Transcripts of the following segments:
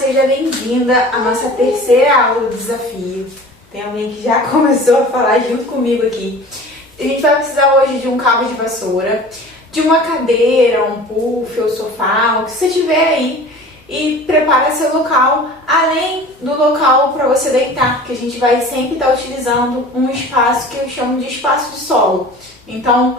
seja bem-vinda à nossa terceira aula do desafio. Tem alguém que já começou a falar junto comigo aqui. A gente vai precisar hoje de um cabo de vassoura, de uma cadeira, um puff ou sofá, o que você tiver aí, e prepara seu local, além do local para você deitar, que a gente vai sempre estar utilizando um espaço que eu chamo de espaço de solo. Então,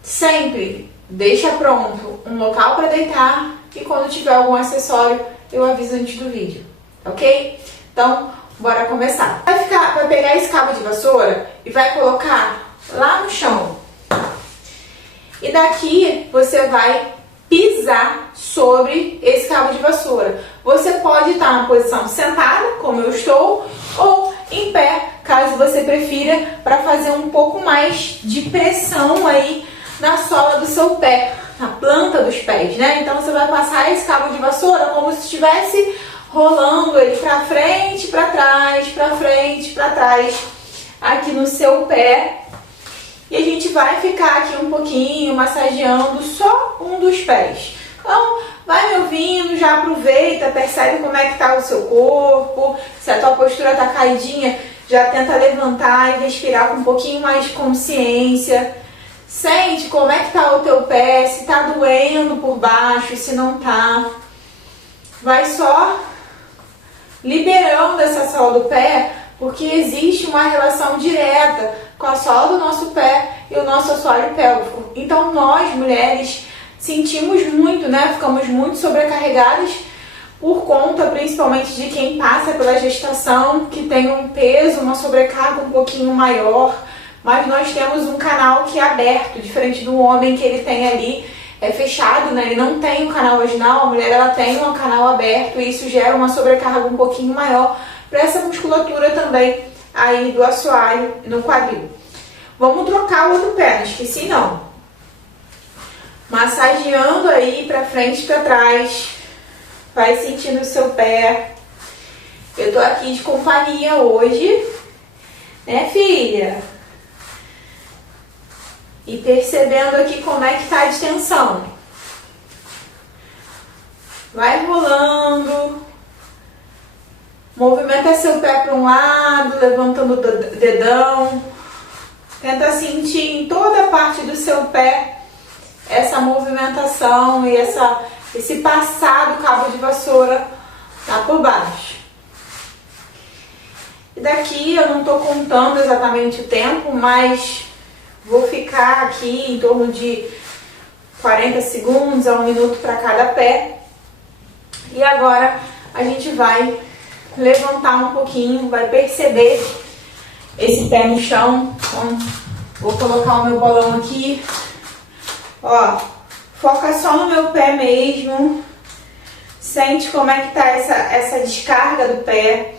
sempre deixa pronto um local para deitar e quando tiver algum acessório, eu aviso antes do vídeo, ok? Então, bora começar. Vai pegar esse cabo de vassoura e vai colocar lá no chão. E daqui você vai pisar sobre esse cabo de vassoura. Você pode estar na posição sentada, como eu estou, ou em pé, caso você prefira, para fazer um pouco mais de pressão aí na sola do seu pé, na planta dos pés, né? Então você vai passar esse cabo de vassoura como se estivesse rolando ele para frente, para trás, para frente, para trás, aqui no seu pé. E a gente vai ficar aqui um pouquinho massageando só um dos pés. Então, vai me ouvindo, já aproveita, percebe como é que tá o seu corpo. Se a tua postura tá caidinha, já tenta levantar e respirar com um pouquinho mais de consciência. Sente como é que tá o teu pé, se tá doendo por baixo, se não tá. Vai só liberando essa sola do pé, porque existe uma relação direta com a sola do nosso pé e o nosso assoalho pélvico. Então nós, mulheres, sentimos muito, né? Ficamos muito sobrecarregadas por conta, principalmente, de quem passa pela gestação, que tem um peso, uma sobrecarga um pouquinho maior. Mas nós temos um canal que é aberto, diferente do homem que ele tem ali, é fechado, né? Ele não tem um canal vaginal, a mulher ela tem um canal aberto e isso gera uma sobrecarga um pouquinho maior para essa musculatura também aí do assoalho no quadril. Vamos trocar o outro pé, não esqueci não. Massageando aí pra frente e pra trás. Vai sentindo o seu pé. Eu tô aqui de companhia hoje, né, filha? E percebendo aqui como é que tá a distensão. Vai rolando. Movimenta seu pé para um lado, levantando o dedão. Tenta sentir em toda a parte do seu pé essa movimentação e esse passar do cabo de vassoura lá por baixo. E daqui eu não estou contando exatamente o tempo, mas vou ficar aqui em torno de 40 segundos a 1 minuto para cada pé. E agora a gente vai levantar um pouquinho, vai perceber esse pé no chão. Então, vou colocar o meu bolão aqui. Ó, foca só no meu pé mesmo. Sente como é que tá essa descarga do pé.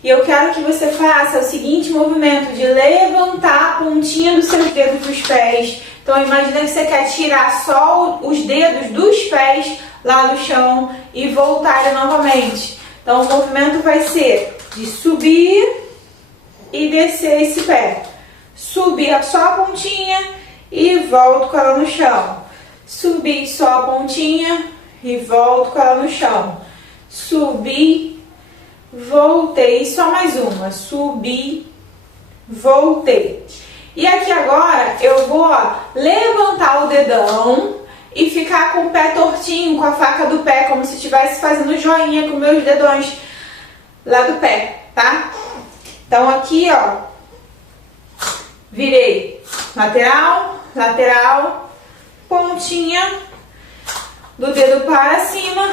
E eu quero que você faça o seguinte movimento de levantar a pontinha dos seus dedos dos pés. Então imagina que você quer tirar só os dedos dos pés lá do chão e voltar novamente. Então o movimento vai ser de subir e descer esse pé. Subir só a pontinha e volto com ela no chão. Subir só a pontinha e volto com ela no chão. Subir, voltei, só mais uma, subi, voltei. E aqui agora eu vou levantar o dedão e ficar com o pé tortinho, com a faca do pé, como se estivesse fazendo joinha com meus dedões lá do pé, tá? Então aqui, ó, virei lateral, lateral, pontinha do dedo para cima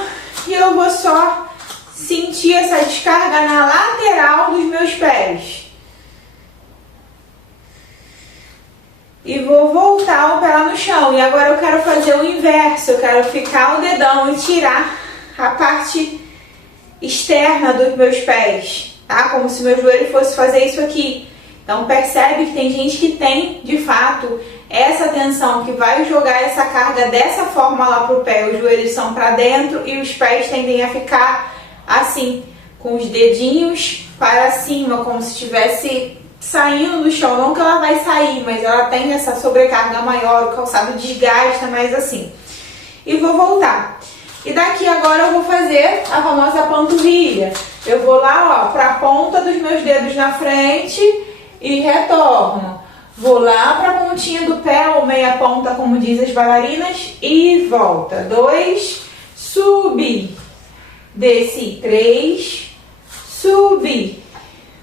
e eu vou só sentir essa descarga na lateral dos meus pés. E vou voltar o pé lá no chão. E agora eu quero fazer o inverso. Eu quero ficar o dedão e tirar a parte externa dos meus pés, tá? Como se meu joelho fosse fazer isso aqui. Então percebe que tem gente que tem, de fato, essa tensão que vai jogar essa carga dessa forma lá pro pé. Os joelhos são para dentro e os pés tendem a ficar assim, com os dedinhos para cima, como se estivesse saindo do chão. Não que ela vai sair, mas ela tem essa sobrecarga maior, o calçado desgasta mais assim. E vou voltar. E daqui agora eu vou fazer a famosa panturrilha. Eu vou lá, ó, para a ponta dos meus dedos na frente e retorno. Vou lá para a pontinha do pé, ou meia ponta, como diz as bailarinas, e volta. 2, subi, desci. 3, subi,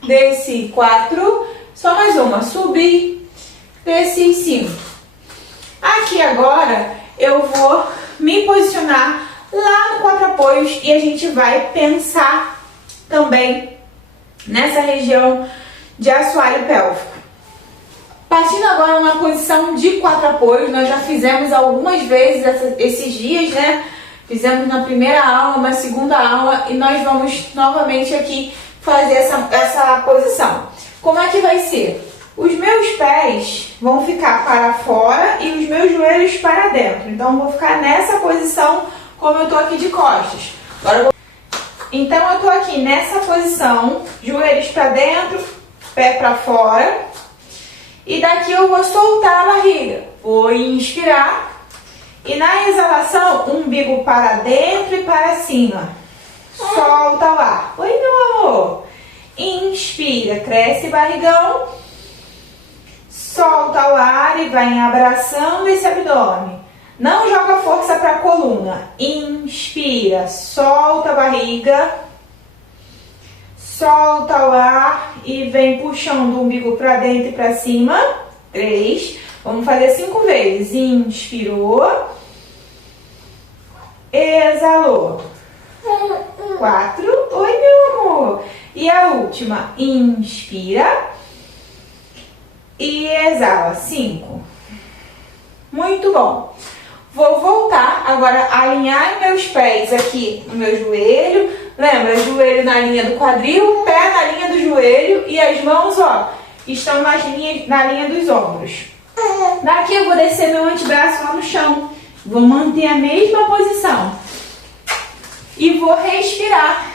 desci. 4, só mais uma, subi, desci. 5. Aqui agora eu vou me posicionar lá no 4 apoios e a gente vai pensar também nessa região de assoalho pélvico. Partindo agora na posição de 4 apoios, nós já fizemos algumas vezes esses dias, né? Fizemos na primeira aula, na segunda aula e nós vamos novamente aqui fazer essa posição. Como é que vai ser? Os meus pés vão ficar para fora e os meus joelhos para dentro. Então, eu vou ficar nessa posição como eu tô aqui de costas. Então, eu tô aqui nessa posição, joelhos para dentro, pé para fora. E daqui eu vou soltar a barriga. Vou inspirar. E na exalação, umbigo para dentro e para cima. Solta o ar. Oi, meu amor. Inspira, cresce barrigão. Solta o ar e vai abraçando esse abdômen. Não joga força para a coluna. Inspira, solta a barriga. Solta o ar e vem puxando o umbigo para dentro e para cima. 3. Vamos fazer 5 vezes. Inspirou. Exalou. 4. Oi, meu amor. E a última. Inspira. E exala. 5. Muito bom. Vou voltar agora a alinhar meus pés aqui no meu joelho. Lembra, joelho na linha do quadril, pé na linha do joelho e as mãos, ó, estão na linha dos ombros. Daqui eu vou descer meu antebraço lá no chão. Vou manter a mesma posição. E vou respirar.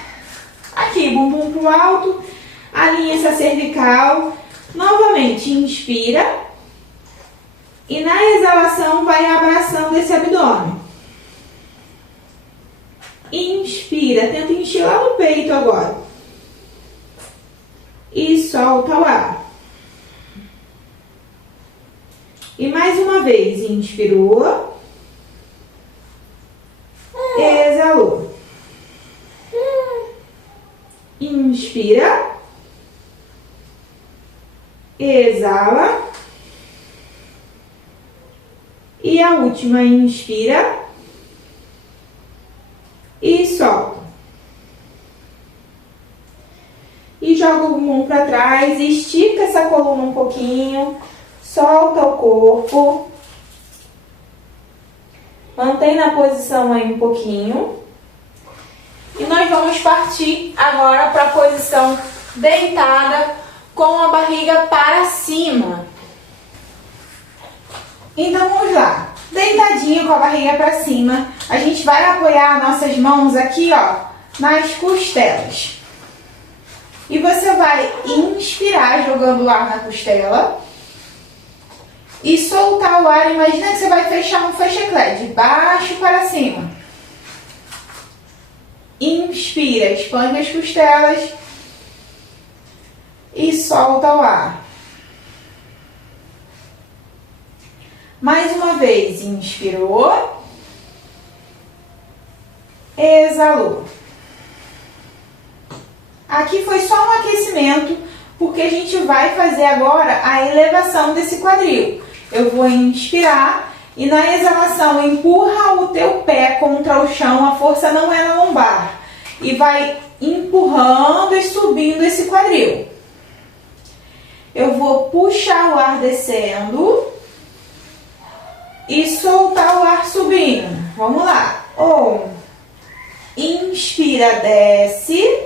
Aqui, bumbum pro alto, alinha essa cervical. Novamente, inspira. E na exalação vai abraçando esse abdômen. Inspira, tenta encher lá no peito agora. E solta o ar. E mais uma vez, inspirou. Exalou. Inspira. Exala. E a última, inspira. E solta. E joga o bumbum para trás, estica essa coluna um pouquinho, solta o corpo. Mantém na posição aí um pouquinho. E nós vamos partir agora para a posição deitada com a barriga para cima. Então vamos lá. Deitadinho com a barriga para cima, a gente vai apoiar nossas mãos aqui, ó, nas costelas. E você vai inspirar jogando o ar na costela e soltar o ar. Imagina que você vai fechar um fecheclé de baixo para cima. Inspira, expande as costelas e solta o ar. Mais uma vez, inspirou, exalou. Aqui foi só um aquecimento, porque a gente vai fazer agora a elevação desse quadril. Eu vou inspirar e na exalação empurra o teu pé contra o chão, a força não é na lombar. E vai empurrando e subindo esse quadril. Eu vou puxar o ar descendo e soltar o ar subindo. Vamos lá. 1. Inspira, desce.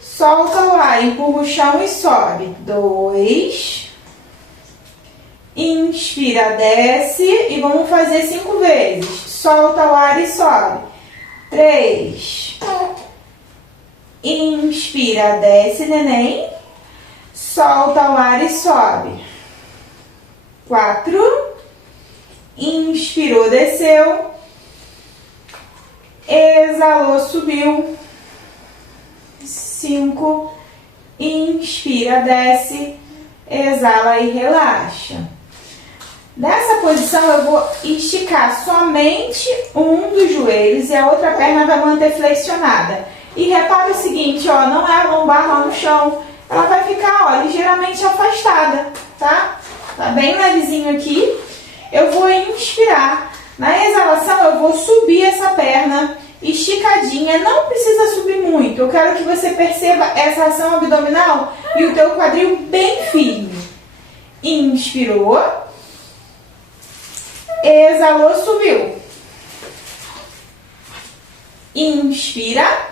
Solta o ar, empurra o chão e sobe. 2. Inspira, desce. E vamos fazer 5 vezes. Solta o ar e sobe. 3. Inspira, desce, neném. Solta o ar e sobe. 4. Inspirou, desceu. exalou, subiu. 5, inspira, desce, exala e relaxa. Dessa posição eu vou esticar somente um dos joelhos e a outra perna vai manter flexionada. E repara o seguinte, ó, não é a lombar lá no chão, ela vai ficar, ó, ligeiramente afastada, tá? Tá bem levezinho aqui. Eu vou inspirar. Na exalação eu vou subir essa perna esticadinha, não precisa subir muito. Eu quero que você perceba essa ação abdominal e o teu quadril bem firme. Inspirou. Exalou, subiu. Inspira.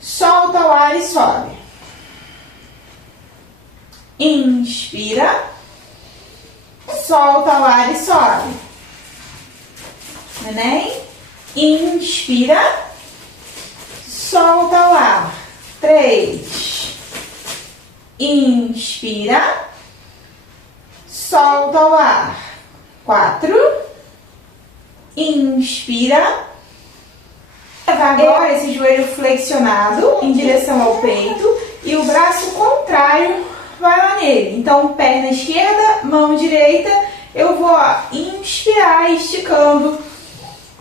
Solta o ar e sobe. Inspira. Solta o ar e sobe. Neném. Inspira. Solta o ar. 3. Inspira. Solta o ar. 4. Inspira. Agora esse joelho flexionado em direção ao peito e o braço contrário vai lá nele. Então, perna esquerda, mão direita, eu vou inspirar esticando,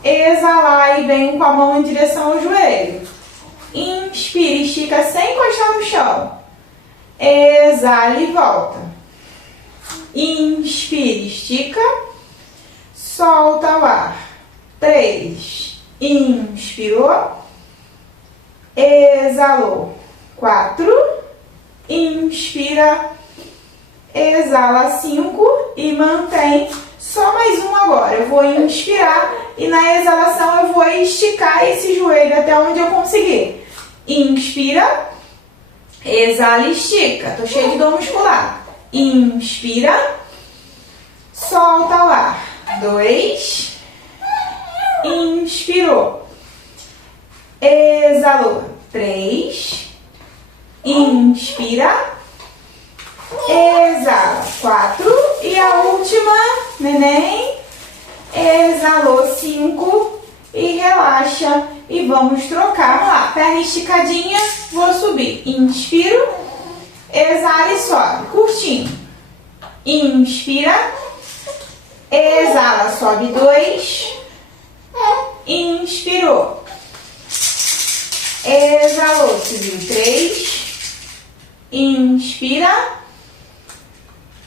exalar e venho com a mão em direção ao joelho. Inspira, estica sem encostar no chão. Exala e volta. Inspira, estica, solta o ar. 3. Inspirou, exalou. 4, inspira, exala. 5 e mantém. Só mais um agora. Eu vou inspirar e na exalação eu vou esticar esse joelho até onde eu conseguir. Inspira, exala e estica. Tô cheio de dor muscular. Inspira, solta o ar. 2. Inspirou, exalou. 3, inspira, exala. 4 e a última, neném, exalou. 5 e relaxa e vamos trocar. Vamos lá, perna esticadinha, vou subir. Inspiro, exala e sobe, curtinho. Inspira, exala, sobe. 2. Inspirou, exalou, subiu. 3, inspira,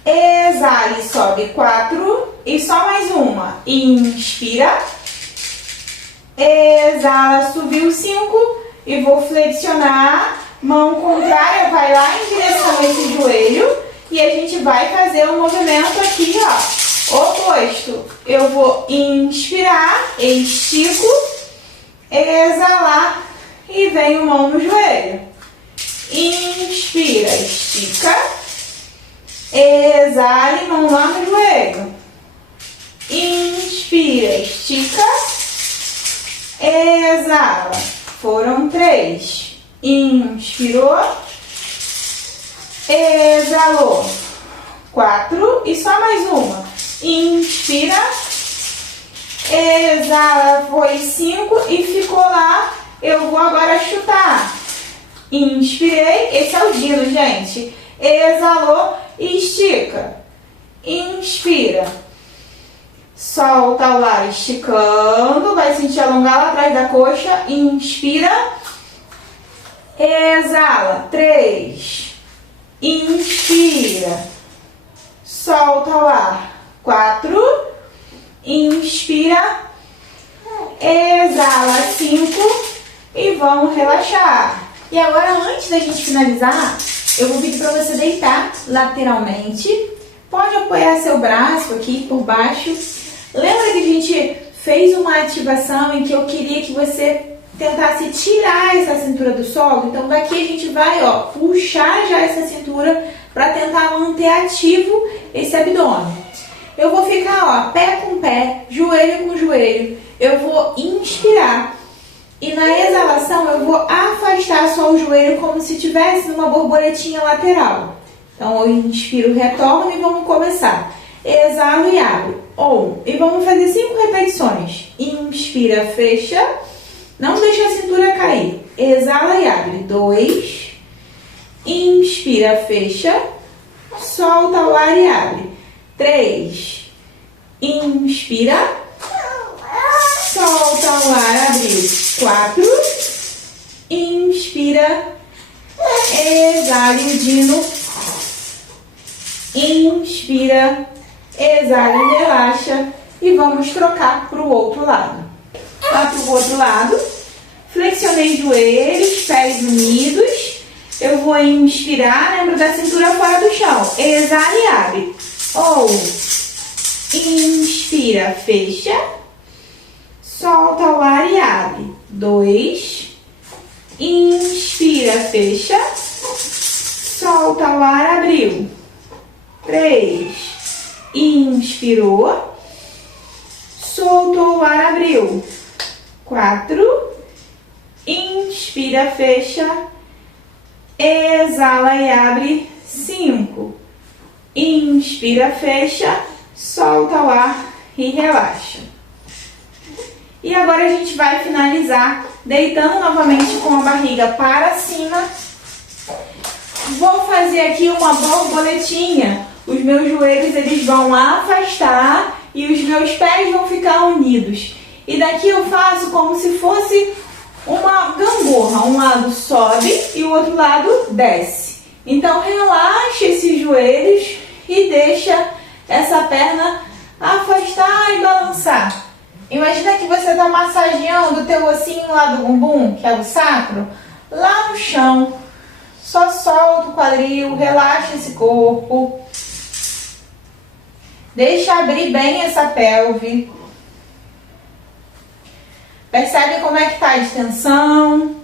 exala e sobe. 4 e só mais uma. Inspira, exala, subiu. 5 e vou flexionar, mão contrária vai lá em direção a esse joelho e a gente vai fazer um movimento aqui, ó, oposto. Eu vou inspirar, estico, exalar e venho mão no joelho. Inspira, estica, exala e mão lá no joelho. Inspira, estica, exala. Foram 3. Inspirou, exalou. 4 e só mais uma. Inspira, exala, foi 5 e ficou lá. Eu vou agora chutar. Inspirei, esse é o Dino, gente. Exalou, estica. Inspira, solta o ar esticando, vai sentir alongar lá atrás da coxa. Inspira, exala. 3, inspira, solta o ar. 4, inspira, exala. 5 e vamos relaxar. E agora, antes da gente finalizar, eu vou pedir para você deitar lateralmente. Pode apoiar seu braço aqui por baixo. Lembra que a gente fez uma ativação em que eu queria que você tentasse tirar essa cintura do solo? Então daqui a gente vai, ó, puxar já essa cintura para tentar manter ativo esse abdômen. Eu vou ficar, ó, pé com pé, joelho com joelho. Eu vou inspirar e na exalação eu vou afastar só o joelho como se estivesse numa borboletinha lateral. Então eu inspiro, retorno e vamos começar. Exalo e abro. 1. E vamos fazer 5 repetições. Inspira, fecha. Não deixa a cintura cair. Exala e abre. 2. Inspira, fecha. Solta o ar e abre. 3. Inspira. Solta o ar, abriu. 4. Inspira. Exala e dino. Inspira. Exala e relaxa. E vamos trocar para o outro lado. Lá para o outro lado. Flexionei joelhos, pés unidos. Eu vou inspirar, lembra da cintura fora do chão. Exala e abre. Ou inspira, fecha. Solta o ar e abre. 2. Inspira, fecha. Solta o ar, abriu. 3. Inspirou. Soltou o ar, abriu. 4. Inspira, fecha. Exala e abre. 5. Inspira, fecha. Solta o ar e relaxa. E agora a gente vai finalizar deitando novamente com a barriga para cima. Vou fazer aqui uma borboletinha. Os meus joelhos eles vão afastar e os meus pés vão ficar unidos. E daqui eu faço como se fosse uma gangorra. Um lado sobe e o outro lado desce. Então relaxa esses joelhos e deixa essa perna afastar e balançar. Imagina que você está massageando o teu ossinho lá do bumbum, que é o sacro, lá no chão. Só solta o quadril, relaxa esse corpo. Deixa abrir bem essa pelve. Percebe como é que está a extensão.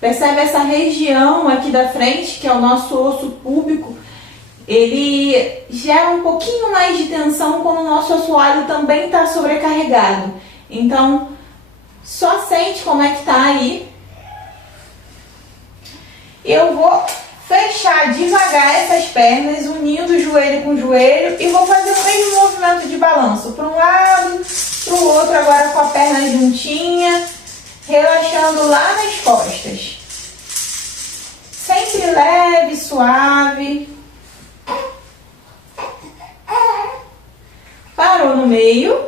Percebe essa região aqui da frente, que é o nosso osso púbico. Ele gera um pouquinho mais de tensão quando o nosso assoalho também está sobrecarregado. Então, só sente como é que está aí. Eu vou fechar devagar essas pernas, unindo joelho com joelho, e vou fazer o mesmo movimento de balanço, para um lado, para o outro, agora com a perna juntinha, relaxando lá nas costas. Sempre leve, suave. Parou no meio.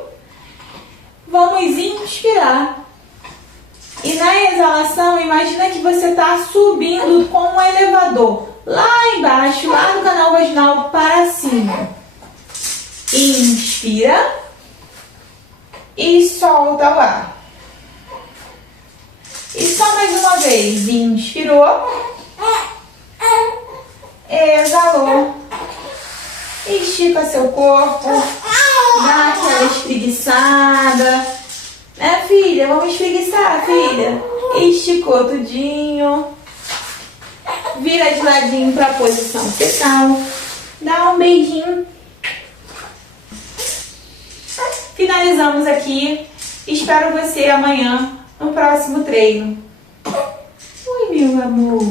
Vamos inspirar. E na exalação, imagina que você está subindo com um elevador lá embaixo, lá no canal vaginal para cima. Inspira e solta o ar. E só mais uma vez. Inspirou. Exalou. Estica seu corpo. Dá aquela espreguiçada. Né, filha? Vamos espreguiçar, filha. Esticou tudinho. Vira de ladinho para a posição fetal. Dá um beijinho. Finalizamos aqui. Espero você amanhã no próximo treino. Oi, meu amor.